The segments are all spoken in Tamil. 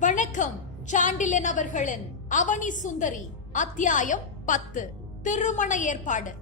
வணக்கம் சாண்டிலன் அவர்களின் அவனி சுந்தரி அத்தியாயம் பத்து திருமண ஏற்பாடு.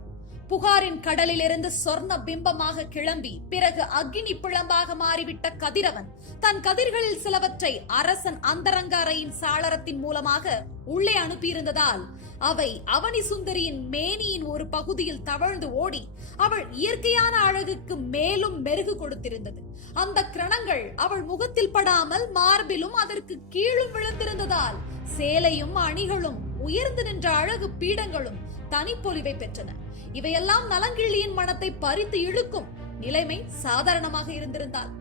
புகாரின் கடலிலிருந்து சொர்ண பிம்பமாக கிளம்பி பிறகு அக்னி பிளம்பாக மாறிவிட்ட கதிரவன் தன் கதிர்களில் சிலவற்றை அரசன் அந்தரங்க அறையின் சாளரத்தின் மூலமாக உள்ளே அனுப்பியிருந்ததால் அவை அவனி சுந்தரியின் மேனியின் ஒரு பகுதியில் தவழ்ந்து ஓடி அவள் இயற்கையான அழகுக்கு மேலும் மெருகு கொடுத்திருந்தது. அந்த கிரணங்கள் அவள் முகத்தில் படாமல் மார்பிலும் அதற்கு கீழும் விழுந்திருந்ததால் சேலையும் அணிகளும் உயர்ந்து நின்ற அழகு பீடங்களும் தனிப்பொலிவை பெற்றன. இவையெல்லாம் நலங்கிள்ளியின் மனத்தை பறித்து இழுக்கும் நிலைமை சாதாரணமாக இருந்திருந்தால்.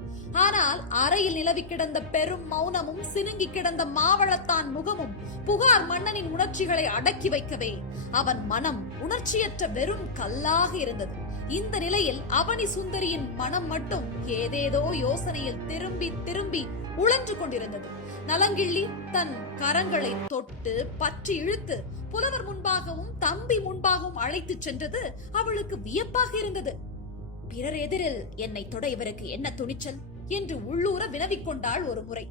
ஆனால் அறையில் நிலவி கிடந்த பெரும் மௌனமும் சினுங்கி கிடந்த மாவளத்தான் முகமும் புகார் மன்னனின் உணர்ச்சிகளை அடக்கி வைக்கவே அவன் மனம் உணர்ச்சியற்ற வெறும் கல்லாக இருந்தது. இந்த நிலையில் அவனி சுந்தரியின் மனம் மட்டும் ஏதேதோ யோசனையில் திரும்பி திரும்பி உழன்று கொண்டிருந்தது. நலங்கிள்ளி தன் கரங்களை தொட்டு பற்றி இழுத்து புலவர் முன்பாகவும் தம்பி முன்பாகவும் அழைத்துச் சென்றது அவளுக்கு வியப்பாக இருந்தது. பிறர் எதிரில் என்னை தொட இவருக்கு என்ன துணிச்சல்? என்று உள்ளூர வினவிக் கொண்டாள் ஒரு முறை.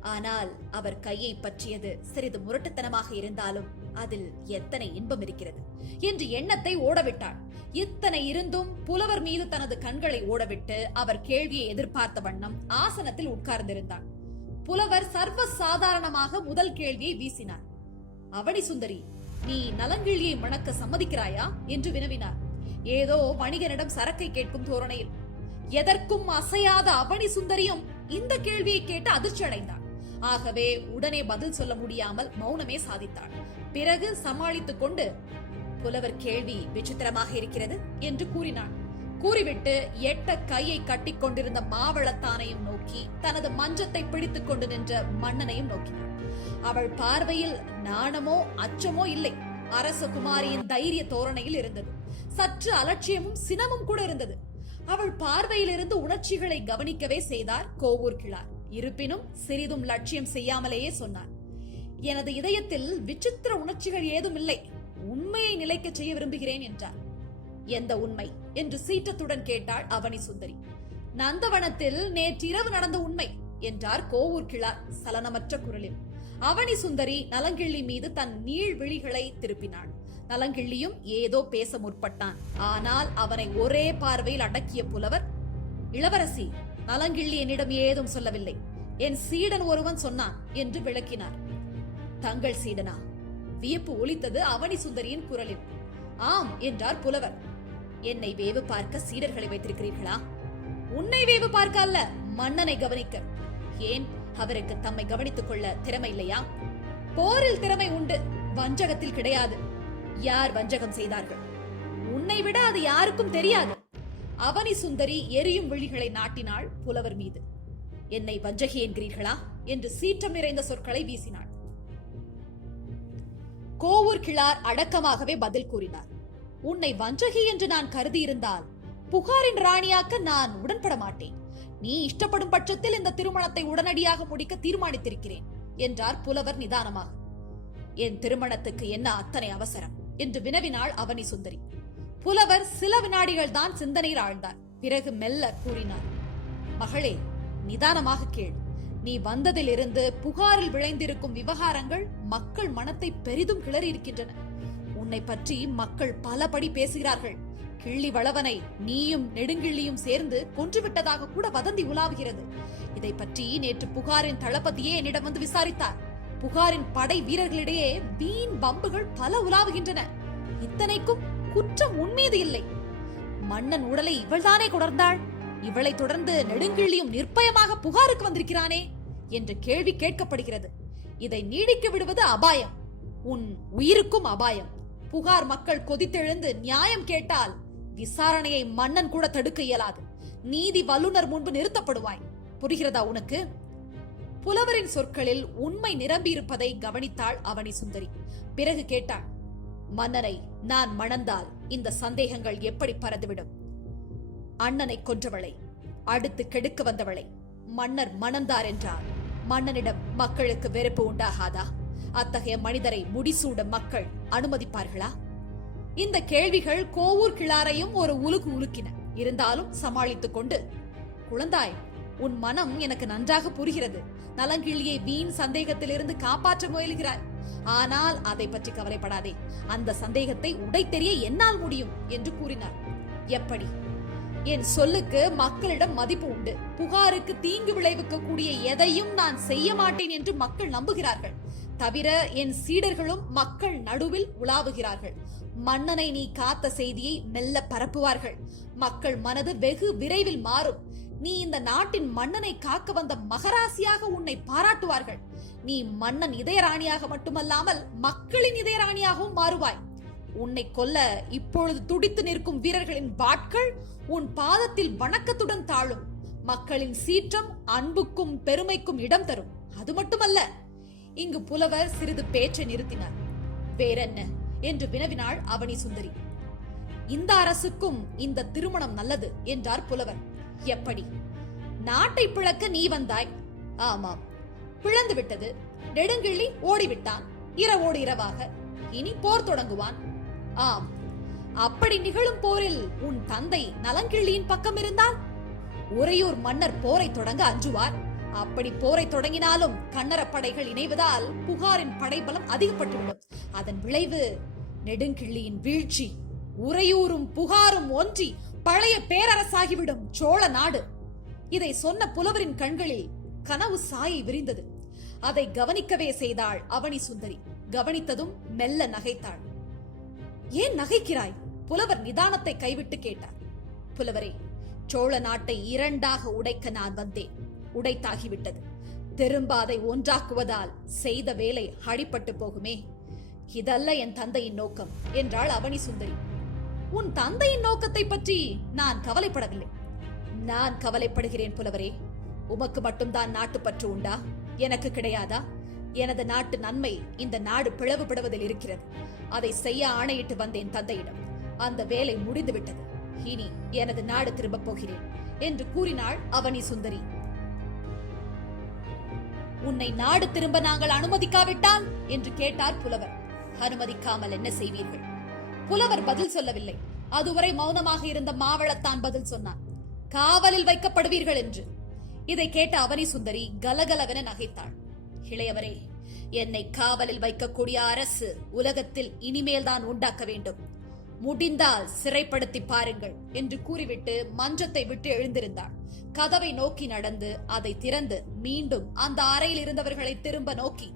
ஆனால் அவர் கையை பற்றியது சிறிது முரட்டுத்தனமாக இருந்தாலும் அதில் எத்தனை இன்பம் இருக்கிறது? என்று எண்ணத்தை ஓடவிட்டாள். இத்தனை இருந்தும் புலவர் மீது தனது கண்களை ஓடவிட்டு அவர் கேள்வியை எதிர்பார்த்த வண்ணம் ஆசனத்தில் உட்கார்ந்திருந்தார் புலவர் சர்வ சாதாரணமாக முதல் கேள்வியை வீசினார். அவனி சுந்தரி நீ நலங்கிழியை மணக்க சம்மதிக்கிறாயா? என்று வினவினார். ஏதோ வணிகனிடம் சரக்கை கேட்கும் தோரணையில். எதற்கும் அசையாத அவனி சுந்தரியும் இந்த கேள்வியை கேட்டு அதிர்ச்சி அடைந்தார் ஆகவே உடனே பதில் சொல்ல முடியாமல் மௌனமே சாதித்தாள். பிறகு சமாளித்துக் கொண்டு புலவர் கேள்வி விசித்திரமாக இருக்கிறது என்று கூறினாள். கூறிவிட்டு எட்ட கையை கட்டி கொண்டிருந்த மாவளத்தானையும் நோக்கி தனது மஞ்சத்தை பிடித்துக் கொண்டு நின்ற மன்னனையும் நோக்கினாள் அவள் பார்வையில் நாணமோ அச்சமோ இல்லை. அரசகுமாரியின் தைரிய தோரணையில் இருந்தது. சற்று அலட்சியமும் சினமும் கூட இருந்தது. அவள் பார்வையிலிருந்து உணர்ச்சிகளை கவனிக்கவே செய்தார் கோவூர் கிழார். இருப்பினும் சிறிதும் லட்சியம் செய்யாமலேயே சொன்னார். எனது இதயத்தில் விசித்திர உணர்ச்சிகள் ஏதும் இல்லை. உண்மையை நிலைக்க செய்ய விரும்புகிறேன் என்றார். எந்த உண்மை? என்று சீற்றத்துடன் கேட்டாள் அவனி சுந்தரி. நந்தவனத்தில் நேற்றிரவு நடந்த உண்மை என்றார் கோவூர் கிழார் சலனமற்ற குரலில். அவனி சுந்தரி நலங்கிள்ளி மீது தன் நீள் விழிகளை திருப்பினாள். நலங்கிள்ளியும் ஏதோ பேச முற்பட்டான். ஆனால் அவனை ஒரே பார்வையில் அடக்கிய புலவர் இளவரசி நலங்கிள்ளி என்னிடம் ஏதும் சொல்லவில்லை. என் சீடன் ஒருவன் சொன்னான் என்று விளக்கினார். தங்கள் சீடனா? வியப்பு ஒலித்தது அவனி சுந்தரியின் குரலில். ஆம் என்றார் புலவர். என்னை வேவு பார்க்க சீடர்களை வைத்திருக்கிறீர்களா? உன்னை வேவு பார்க்க அல்ல மன்னனை கவனிக்க. ஏன்? அவருக்கு தம்மை கவனித்துக் கொள்ள திறமை இல்லையா? போரில் திறமை உண்டு வஞ்சகத்தில் கிடையாது. யார் வஞ்சகம் செய்தார்கள்? உன்னை விட அது யாருக்கும் தெரியாது. அவனி சுந்தரி எரியும் விழிகளை நாட்டினாள் புலவர் மீது. என்னை வஞ்சகி என்கிறீர்களா? என்று சீற்றம் நிறைந்த சொற்களை வீசினாள். கோவூர் கிழார் அடக்கமாகவே பதில் கூறினார். உன்னை வஞ்சகி என்று நான் கருதியிருந்தால் புகாரின் ராணியாக்க நான் உடன்பட மாட்டேன். நீ இஷ்டப்படும் பட்சத்தில் இந்த திருமணத்தை உடனடியாக முடிக்க தீர்மானித்திருக்கிறேன் என்றார் புலவர் நிதானமாக. என் திருமணத்துக்கு என்ன அத்தனை அவசரம்? என்று வினவினாள் அவனி சுந்தரி. புலவர் சில வினாடிகள் தான் சிந்தனையில் ஆழ்ந்தார். பிறகு மெல்ல கூறினார். மகளே நிதானமாக கேள். நீ வந்ததிலிருந்து புகாரில் விளைந்திருக்கும் விவகாரங்கள் மக்கள் மனத்தை பெரிதும் கிளறி இருக்கின்றன உன்னை பற்றி மக்கள் பலபடி பேசுகிறார்கள். கிள்ளி வளவனை நீயும் நெடுங்கிள்ளியும் சேர்ந்து கொன்றுவிட்டதாக கூட வதந்தி உலாவுகிறது. இதை பற்றி நேற்று புகாரின் தளபதியே என்னிடம் வந்து விசாரித்தார். புகாரின் படை வீரர்களிடையே வீண் பம்புகள் பல உலாவுகின்றன. இத்தனைக்கும் குற்றம் உன்மீது இல்லை. மன்னன் உடலை இவள்தானே கொடர்ந்தாள்? இவளை தொடர்ந்து நெடுங்கிள்ளியும் நிர்பயமாக புகாருக்கு வந்திருக்கிறானே என்ற கேள்வி கேட்கப்படுகிறது. இதை நீடிக்க விடுவது அபாயம். உன் உயிருக்கும் அபாயம். புகார் மக்கள் கொதித்தெழுந்து நியாயம் கேட்டால் விசாரணையை மன்னன் கூட தடுக்க இயலாது. நீதி வல்லுனர் முன்பு நிறுத்தப்படுவாய். புரிகிறதா உனக்கு? புலவரின் சொற்களில் உண்மை நிரம்பியிருப்பதை கவனித்தாள் அவனி சுந்தரி. பிறகு கேட்டாள் மன்னனை நான் மணந்தால் இந்த சந்தேகங்கள் எப்படி பறந்துவிடும் அண்ணனை கொன்றவளை அடுத்து கெடுக்க வந்தவளை மன்னர் மணந்தார் என்றார். மன்னனிடம் மக்களுக்கு வெறுப்பு உண்டாகாதா? அத்தகைய மனிதரை முடிசூட மக்கள் அனுமதிப்பார்களா? இந்த கேள்விகள் கோவூர் கிளாரையும் ஒரு உலுக்கு உலுக்கின. இருந்தாலும் சமாளித்துக் கொண்டு குழந்தாய் உன் மனம் எனக்கு நன்றாக புரிகிறது. நலங்கிள்ளியை வீண் சந்தேகத்திலிருந்து காப்பாற்ற முயல்கிறாய். ஆனால் அதை பற்றி கவலைப்படாதே. அந்த சந்தேகத்தை உடைத்தெறிய என்னால் முடியும் என்று கூறினார். எப்படி? என் சொல்லுக்கு மக்களிடம் மதிப்பு உண்டு. புகாருக்கு தீங்கு விளைவிக்கக்கூடிய எதையும் நான் செய்ய மாட்டேன் என்று மக்கள் நம்புகிறார்கள். தவிர என் சீடர்களும் மக்கள் நடுவில் உலாவுகிறார்கள். மன்னனை நீ காத்த செய்தியை மெல்ல பரப்புவார்கள். மக்கள் மனது வெகு விரைவில் மாறும். நீ இந்த நாட்டின் மன்னனை காக்க வந்த மகராசியாக உன்னை பாராட்டுவார்கள். நீ மன்னன் இதயராணியாக மட்டுமல்லாமல் மக்களின் இதயராணியாகவும் மாறுவாய். உன்னை கொல்ல இப்பொழுது துடித்து நிற்கும் வீரர்களின் வாட்கள் உன் பாதத்தில் வணக்கத்துடன் தாழும். மக்களின் சீற்றம் அன்புக்கும் பெருமைக்கும் இடம் தரும். அது மட்டுமல்ல இங்கு புலவர் சிறிது பேச்சை நிறுத்தினார். வேறென்ன? என்று வினவினாள் அவனி சுந்தரி. இந்த அரசுக்கும் இந்த திருமணம் நல்லது என்றார் புலவர். எப்படி? நாட்டை பிளக்க நீ வந்தாய்? ஆமாம். பிளந்து விட்டது. நெடுங்கிள்ளி ஓடிவிட்டான். இரவோடு இரவாக. இனி போர் தொடங்குவான். ஆம். அப்படி நிகழும் போரில் உன் தந்தை நலங்கிள்ளியின் பக்கம் இருந்தால்? உறையூர் மன்னர் போரை தொடங்க அஞ்சுவார். அப்படி போரை தொடங்கினாலும் கன்னர படைகள் இணைவதால் புகாரின் படைபலம் அதிகப்பட்டுவிடும். அதன் விளைவு நெடுங்கிள்ளியின் வீழ்ச்சி உறையூரும் புகாரும் ஒன்றி பழைய பேரரசாகிவிடும் சோழ நாடு. இதை சொன்ன புலவரின் கண்களில் கனவு சாயை விரிந்தது. அதை கவனிக்கவே செய்தாள் அவனி சுந்தரி. கவனித்ததும் மெல்ல நகைத்தாள். ஏன் நகைக்கிறாய்? புலவர் நிதானத்தை கைவிட்டு கேட்டார். புலவரே சோழ நாட்டை இரண்டாக உடைக்க நான் வந்தேன். உடைத்தாகிவிட்டது. திரும்ப அதை ஒன்றாக்குவதால் செய்த வேலை அடிபட்டு போகுமே. இதல்ல என் தந்தையின் நோக்கம் என்றாள் அவனி சுந்தரி. உன் தந்தையின் நோக்கத்தை பற்றி நான் கவலைப்படவில்லை. நான் கவலைப்படுகிறேன் புலவரே. உமக்கு மட்டும்தான் நாட்டுப்பற்று உண்டா? எனக்கு கிடையாதா? எனது நாட்டு நன்மை இந்த நாடு பிளவுபடுவதில் இருக்கிறது. அதை செய்ய ஆணையிட்டு வந்தேன் தந்தையிடம். அந்த வேலை முடிந்துவிட்டது. இனி எனது நாடு திரும்பப் போகிறேன் என்று கூறினாள் அவனி சுந்தரி. உன்னை நாடு திரும்ப நாங்கள் அனுமதிக்காவிட்டால் என்று கேட்டார் புலவர். அனுமதிக்காமல் என்ன செய்வீர்கள்? புலவர் பதில் சொல்லவில்லை. அதுவரை மௌனமாக இருந்த மாவளத்தான் பதில் சொன்னான். காவலில் வைக்கப்படுவீர்கள் என்று. இதை கேட்ட அவனி சுந்தரி கலகலவென நகைத்தாள். இளையவரே என்னை காவலில் வைக்கக்கூடிய அரசு உலகத்தில் இனிமேல் தான் உண்டாக்க வேண்டும். முடிந்தால் சிறைப்படுத்தி பாருங்கள் என்று கூறிவிட்டு மன்றத்தை விட்டு எழுந்திருந்தாள். கதவை நோக்கி நடந்து அதை திறந்து மீண்டும் அந்த அறையில் இருந்தவர்களை திரும்ப நோக்கி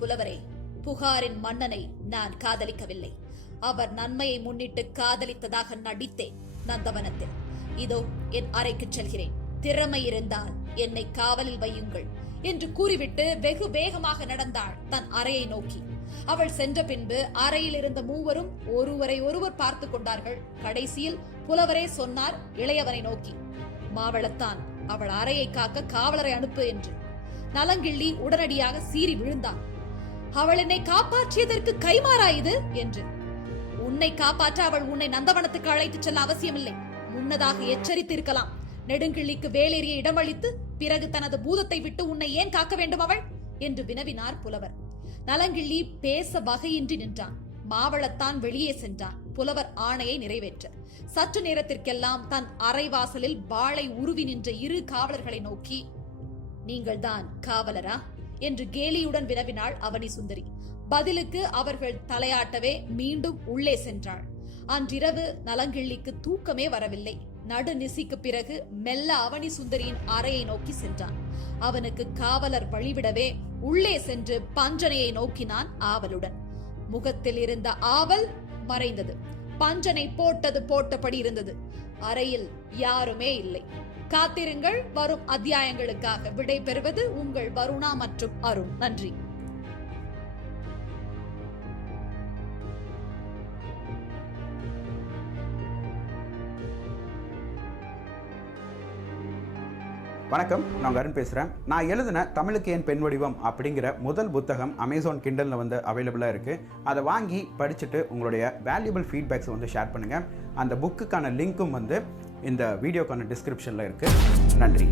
புலவரே புகாரின் மன்னனை நான் காதலிக்கவில்லை. அவர் நன்மையை முன்னிட்டு காதலித்ததாக நடித்தேன் நந்தவனத்தில். இதோ என் அறைக்கு செல்கிறேன். திறமை இருந்தால் என்னை காவலில் வையுங்கள் என்று கூறிவிட்டு வெகு வேகமாக நடந்தாள் தன் அறையை நோக்கி. அவள் சென்ற பின்பு அறையில் இருந்த மூவரும் ஒருவரை ஒருவர் பார்த்து கொண்டார்கள். கடைசியில் புலவரே சொன்னார் இளையவனை நோக்கி. மாவளத்தான் அவள் அறையை காக்க காவலரை அனுப்பு என்று. நலங்கிள்ளி உடனடியாக சீறி விழுந்தான். அவள் என்னை காப்பாற்றியதற்கு கைமாறா இது? என்று. உன்னை காப்பாற்ற அவள் உன்னை நந்தவனத்துக்கு அழைத்துச் செல்ல அவசியமில்லை. முன்னதாக எச்சரித்திருக்கலாம். நெடுங்கிள்ளிக்கு வேலேறிய இடமளித்து பிறகு தனது பூதத்தை விட்டு உன்னை ஏன் காக்க வேண்டும் அவள்? என்று வினவினார் புலவர். நலங்கிள்ளி பேச வகையின்றி நின்றான். மாவளத்தான் வெளியே சென்றான். புலவர் ஆணையை நிறைவேற்ற. சற்று நேரத்திற்கெல்லாம் தன் அரைவாசலில் வாளை உருவி நின்ற இரு காவலர்களை நோக்கி நீங்கள்தான் காவலரா? என்று கேலியுடன் வினவினாள் அவனி சுந்தரி பதிலுக்கு அவர்கள் தலையாட்டவே மீண்டும் உள்ளே சென்றாள். அன்றிரவு நலங்கிள்ளிக்கு தூக்கமே வரவில்லை. நடுநிசிக்கு பிறகு மெல்ல அவனி சுந்தரியின் அறையை நோக்கி சென்றான். அவனுக்கு காவலர் வழிவிடவே உள்ளே சென்று பஞ்சனையை நோக்கினான் ஆவலுடன். முகத்தில் இருந்த ஆவல் மறைந்தது. பஞ்சனை போட்டது போட்டபடி இருந்தது. அறையில் யாருமே இல்லை. காத்திருங்கள் வரும் அத்தியாயங்களுக்காக விடை பெறுவது உங்கள் வருணா மற்றும் அருண். நன்றி. வணக்கம் நான் அருண் பேசுகிறேன் நான் எழுதின தமிழுக்கு ஏன் பெண் வடிவம் அப்படிங்கிற முதல் புத்தகம் அமேசான் கிண்டலில் வந்து அவைலபிளாக இருக்குது அதை வாங்கி படிச்சுட்டு உங்களுடைய வேல்யூபிள் ஃபீட்பேக்ஸை வந்து ஷேர் பண்ணுங்கள் அந்த புக்குக்கான லிங்க்கும் வந்து இந்த வீடியோக்கான டிஸ்கிரிப்ஷனில் இருக்குது நன்றி.